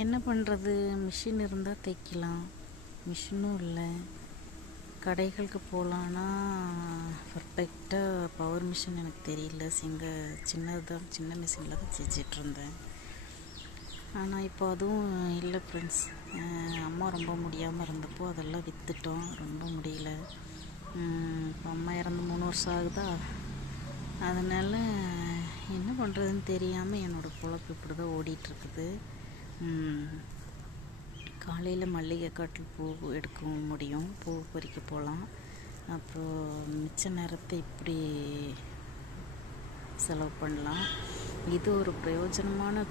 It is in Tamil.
என்ன பண்ணுறது, மிஷின் இருந்தால் தைக்கலாம், மிஷினும் இல்லை. கடைகளுக்கு போகலான்னா பர்ஃபெக்டாக பவர் மிஷின் எனக்கு தெரியல, சின்ன மிஷினில் தான் தைச்சிட்ருந்தேன். ஆனால் இப்போ அதுவும் இல்லை ஃப்ரெண்ட்ஸ். அம்மா ரொம்ப முடியாமல் இருந்தப்போ அதெல்லாம் விற்றுட்டோம், ரொம்ப முடியல. இப்போ அம்மா இறந்து 3 வருஷம் ஆகுதா, அதனால் என்ன பண்ணுறதுன்னு தெரியாமல் என்னோடய பொழப்பு இப்படி தான் ஓடிட்டுருக்குது. காலையில் மல்லிகை காட்டில் பூ எடுக்க முடியும், பூ பறிக்க போகலாம். அப்புறம் மிச்ச நேரத்தை இப்படி செலவு பண்ணலாம். இது ஒரு பிரயோஜனமான